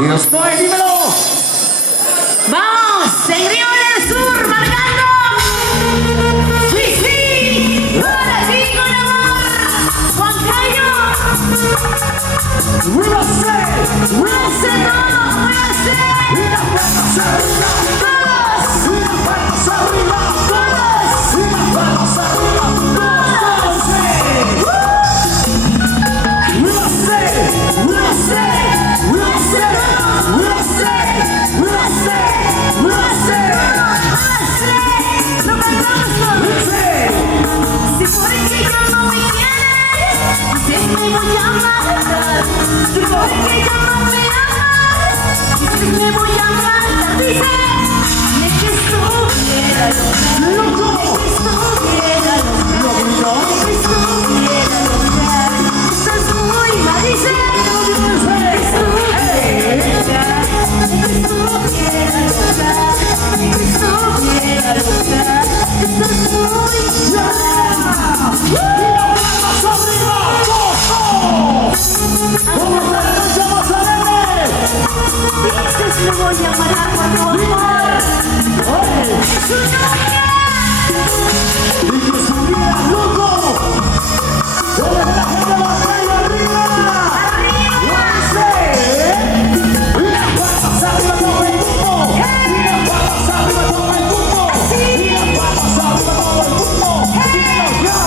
Y estoy, dímelo. Vamos, el Río del Sur marcando. Sí, sí. Ahora sí con amor. Juan Cayo. ¡Ríase! ¡Ríase todo! ¡Ríase! ¡Y las manos arriba! ¡Todos! ¡Y las manos arriba! ¡Todos! ¡Y las manos arriba! ¡Todos! ¡Ríase! ¡Ríase! ¡Ríase! ¡Ríase! ¡Ríase! ¡Ríase! ¡Lo cantamos todos! ¡Ríase! Si por el que ya no me quieres, dices me voy a matar. Si por el que ya no me amas, dices me voy a matar. Dice, me que estuviera loca, me que estuviera loca, me que estuviera loca. Estás muy mal, dice, me que estuviera loca, me que estuviera loca, me que estuviera loca. Estás muy mal. Dices me voy a matar cuando amor es su novia. ¡Y que subiera loco! ¡Toda la gente va a caer arriba! ¡Ríase! ¡Y las palmas arriba todo el mundo! ¡Y las palmas arriba todo el mundo! ¡Y las palmas arriba todo el mundo! ¡Dímelo ya!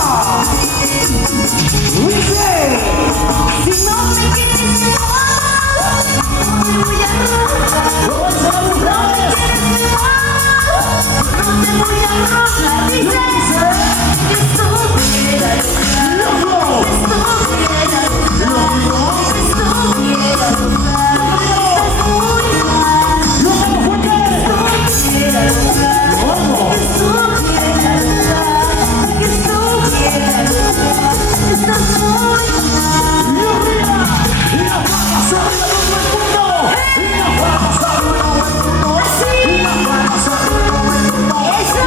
¡Ríase! Si no me quieres me voy a robar. ¡No vas a burlar! No te voy a robar. Dices que estuviera loca, ¡Loco! que estuviera loca, estás muy mal. ¡Loco fuerte! Estuviera loca, estuviera loca, estuviera loca, estás muy mal. ¡Y arriba! ¡Y las palmas arriba todo el mundo! ¡Y las palmas arriba todo el mundo! ¡Y las palmas arriba todo el mundo! Eso.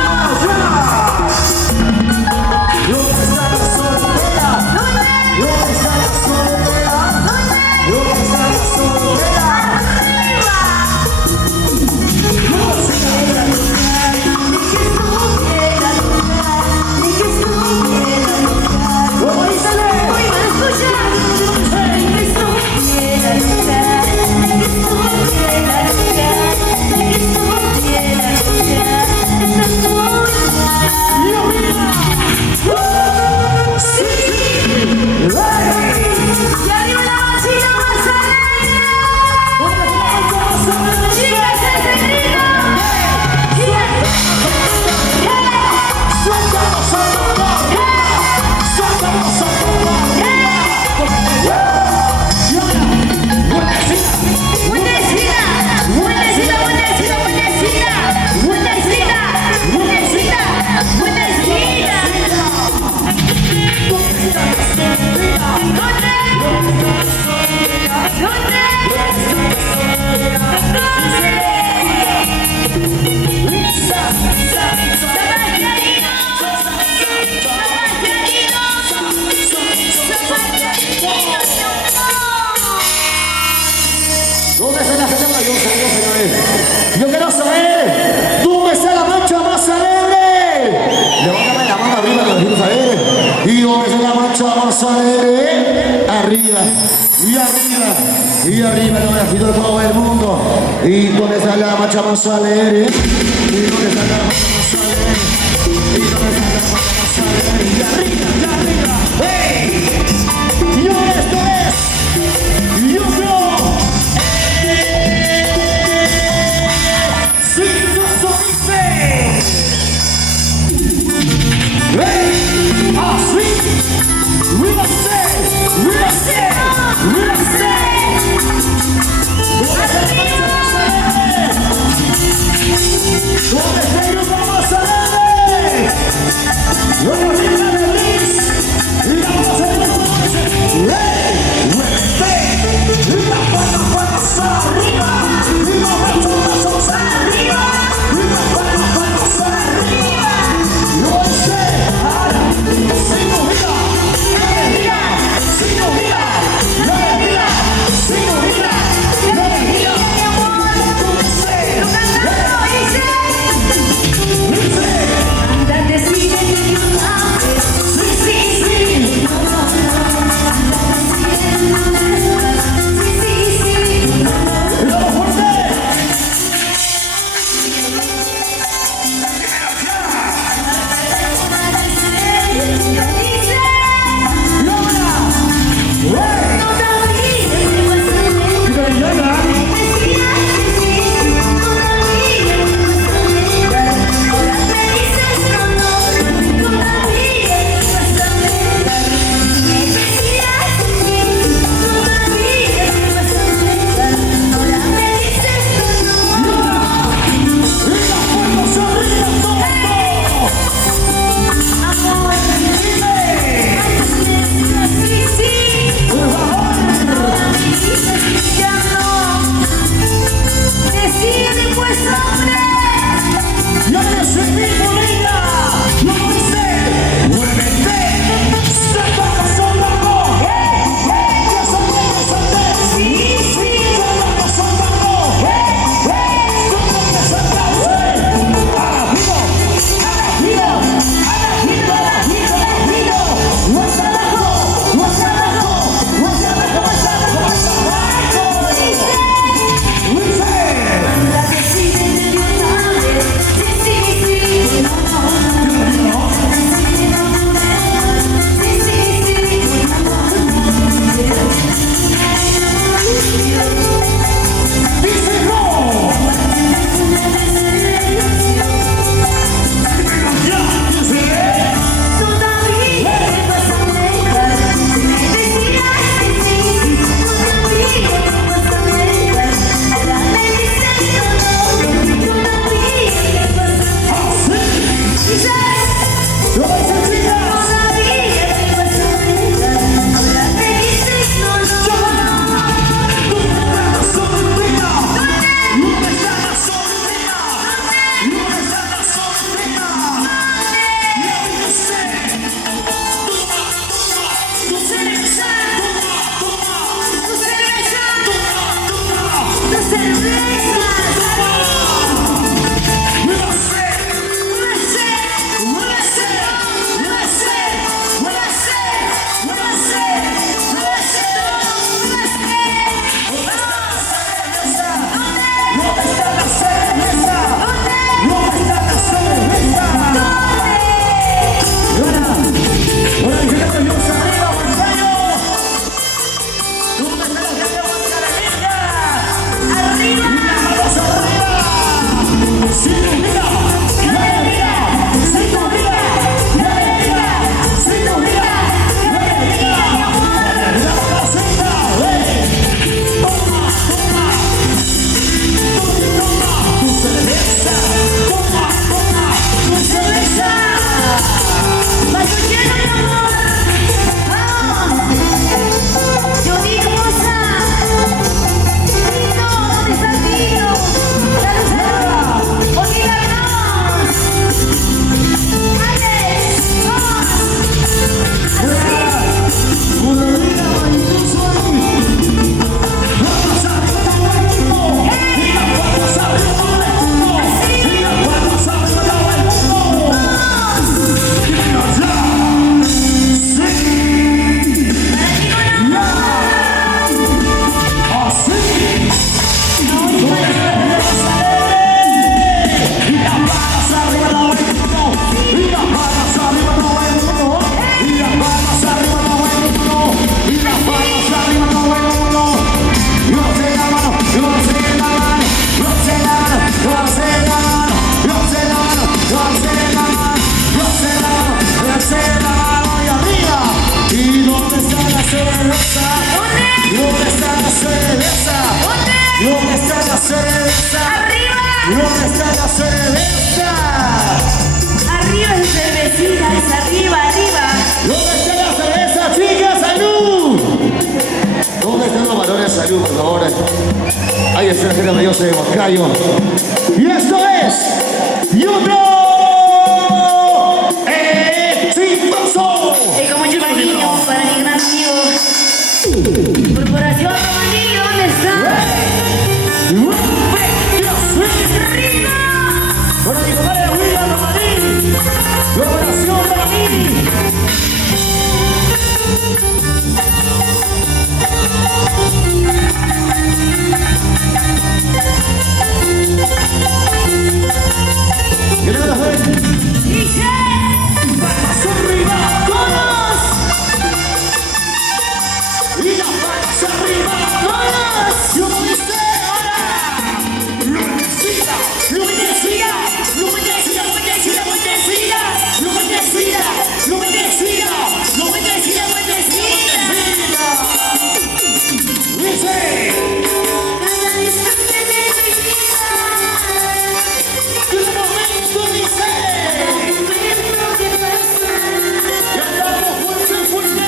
¿Dónde está la soltera? ¿Dónde? ¿Dónde está la soltera? ¿Dónde? ¿Dónde está la soltera? ¡Arriba! ¡No se caiga! Ni que estuviera loca, ni que estuviera loca. ¿Cómo dísele? Hoy va a escuchar. Ni que estuviera loca, ni que estuviera loca, ni que estuviera loca. Estás muy mal. ¡Y arriba! ¡Sí! ¡Hey! Y arriba la vacina más alegre. ¿Dónde está la palmas arriba? Chicas, ese grito. ¡Suéltanos a tocar! ¡Suéltanos a tocar! ¡Y ahora! ¡Buenecita! Buenecita, buenecita, buenecita, buenecita, buenecita, buenecita, buenecita. ¿Dónde está la soltera? ¿Dónde? ¿Dónde? ¿Dónde está la gente maravillosa? Yo quiero saber, ¿dónde está la mancha más alegre? Levántame la mano arriba, que lo quiero saber. ¿Y dónde está la mancha más alegre? Arriba, y arriba, y arriba, lo agito todo el mundo. ¿Y dónde está la mancha más alegre? ¿Y dónde está la mancha más alegre? ¿Y dónde está la mancha más alegre? Y arriba, y arriba, ¡hey! Y esto es, yo creo. ¿Dónde está el grupo más alegre? ¿Dónde está la cerveza? Arriba es cervecitas, arriba, arriba. ¿Dónde está la cerveza, chicas? ¡Salud! ¿Dónde están los valores? Salud, por favor. Ahí está la gente maravillosa de Huancayo. Y esto es Yuno Exitoso. Con mucho cariño para mi gran amigo. Corporación Romanillo, ¿dónde está? ¡Rico! Para mi compadre William Romaní. Corporación Romaní. Gracias, juez. ¡Dice! ¡Palmas arriba, todos! ¡Y las palmas arriba, todos! ¡Y como dice ahora! ¡Lumenecida! ¡Lumenecida! ¡Lumenecida! ¡Lumenecida! ¡Lumenecida! ¡Lumenecida! ¡Lumenecida! ¡Lumenecida! ¡Lumenecida! ¡Dice! Cada instante de mi vida. ¡Un momento, dice! Momento que pasa. ¡Y andamos fuerte, fuerte!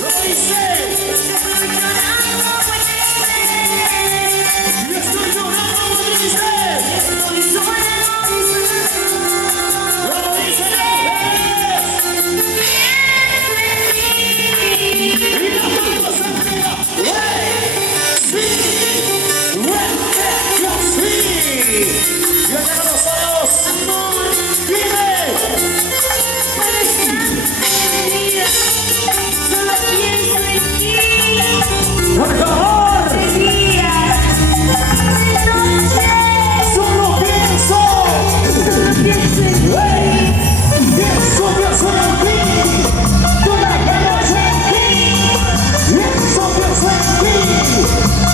¡Lo dice! ¡Y estoy llorando, lo dice! ¡Lo dice las mujeres! ¡Y las manos arriba! ¡Hey! ¡Sí! ¡Hey! ¡Sí! ¡Y allá con nosotros! ¡Dime! ¡Por favor! ¡Solo pienso! ¡Hey! ¡Pienso en ti! ¡Toda la noche en ti! ¡Pienso en ti!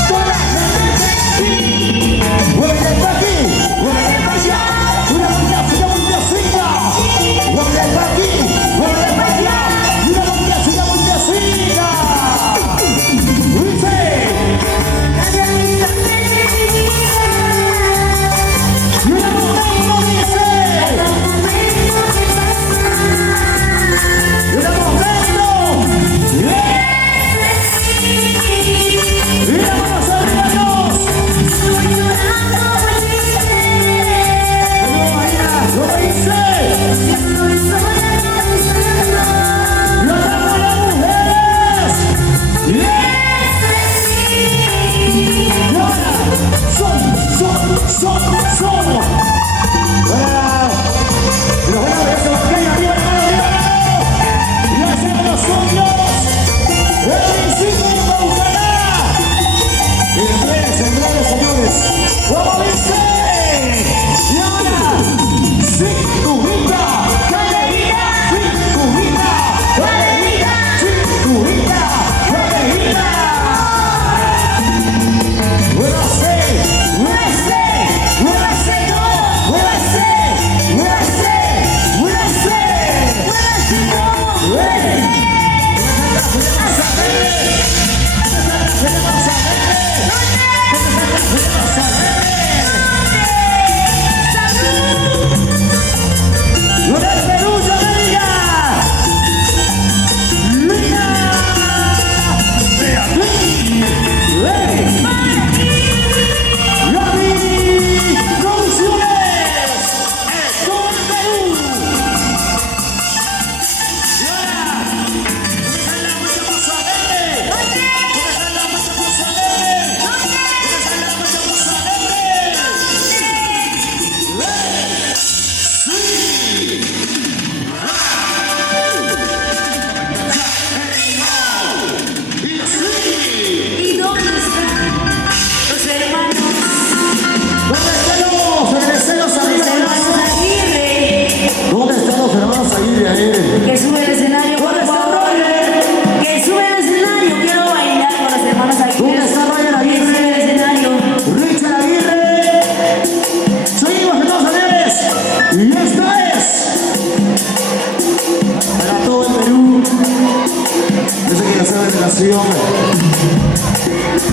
¡Toda la noche en ti! ¡Muévete para aquí! ¡Muévete para allá! ¡Una vueltecita! ¡Muévete para aquí! ¡Muévete para allá! ¡Una vueltecita! ¡Dice! ¡Y una momento dice! ¡Y una momento! ¡Y la manos arriba, dos! ¡Lo dice! ¡Lo damos las mujeres! ¡Y ahora! ¡Son! ¡Y los buenos de ese Huancayo, arriba, arriba! ¡Y hacemos los sueños! ¡El principio de Paucaná! Y en breve, señores, ¿cómo dice? Y ahora, cinturita, calerita, cinturita, calerita, cinturita, calerita. ¡Muévase! ¡Muévase! ¡Muévase! ¡No! ¡Muévase! ¡Muévase! ¡Muévase! ¡Muévase! ¡No! ¡Muévase!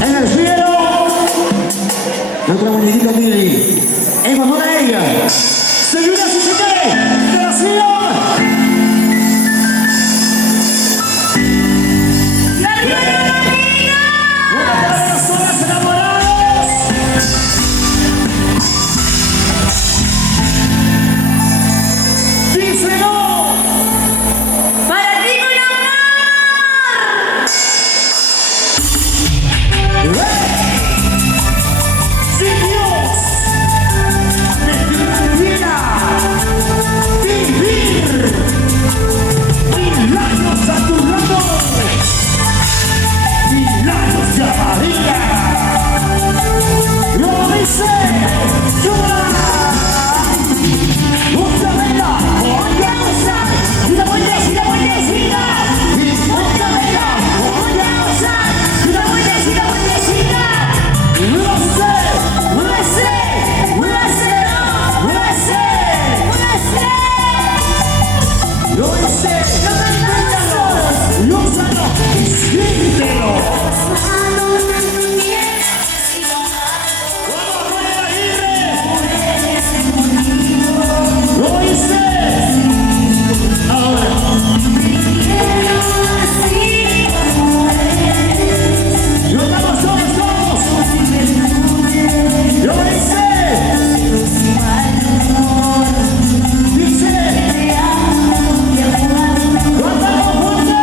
En el cielo Siéntelo. Manos en mi piel. ¡Vamos, Rey Aguirre! ¡Lo hice! Ahora. Yo estamos, somos. Yo hice. Dice. ¡Cantamos fuerte!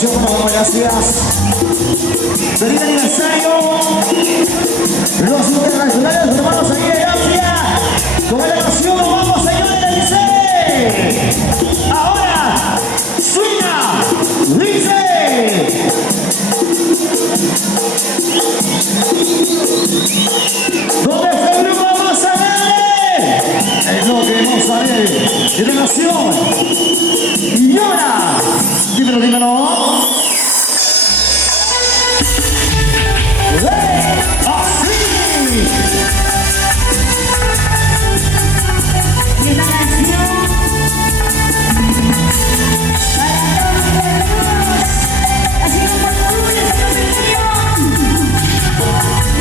canción, bueno, gracias. Feliz aniversario. Los internacionales hermanos aquí de Asia. Con la canción vamos, señores, dice. Ahora, suena, dice. ¿Dónde está el grupo Mozzarella? Es lo que Mozzarella. Y de nación. Y ahora, dímelo, dímelo. Así. Y esta canción para todos, así como por tu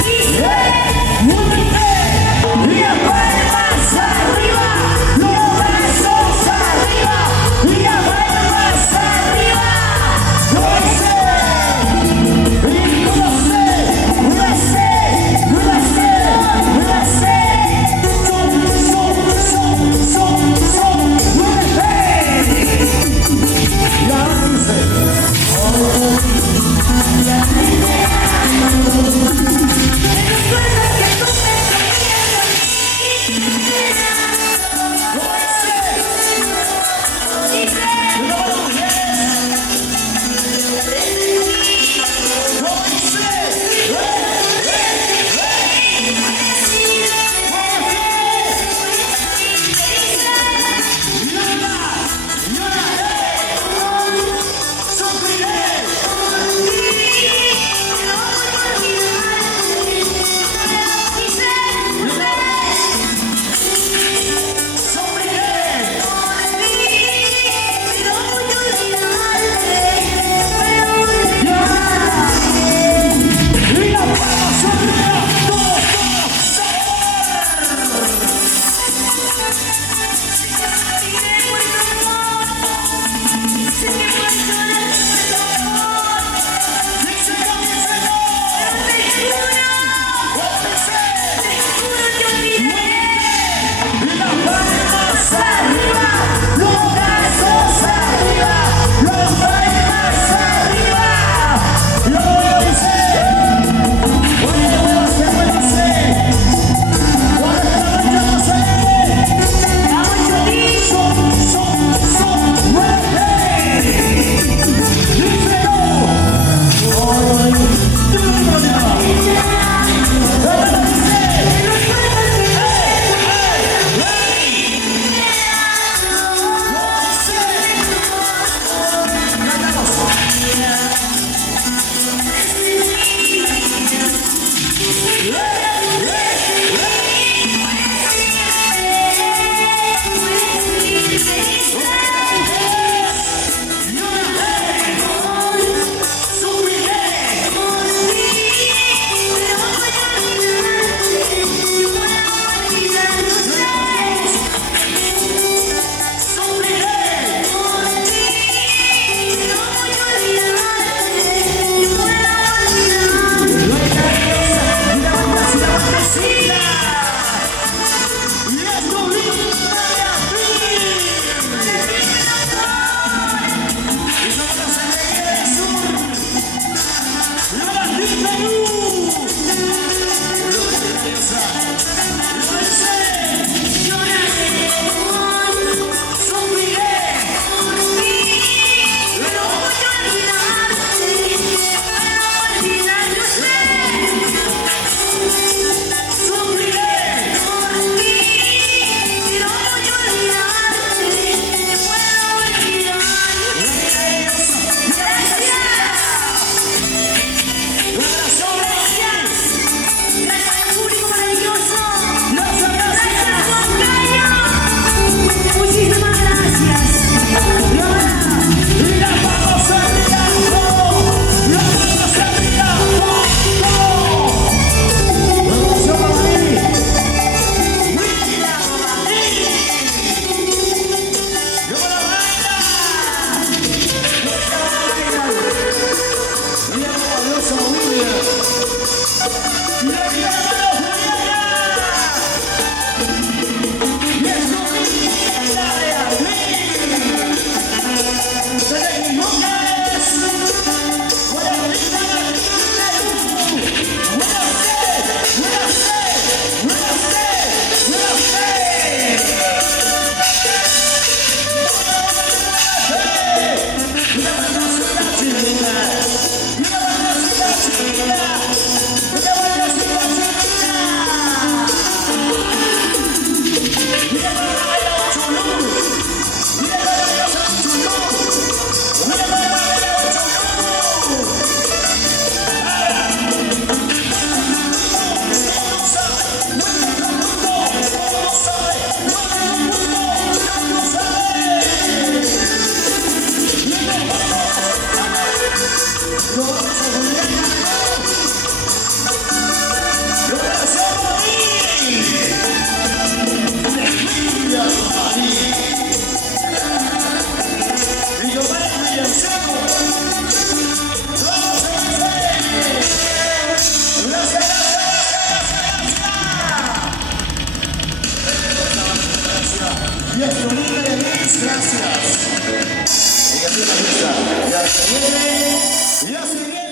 dice, muy bien, y las palmas arriba, los brazos arriba, y las palmas arriba, Bien, Lolita y Denise, gracias. Y así la fiesta. Ya se viene. Ya se viene.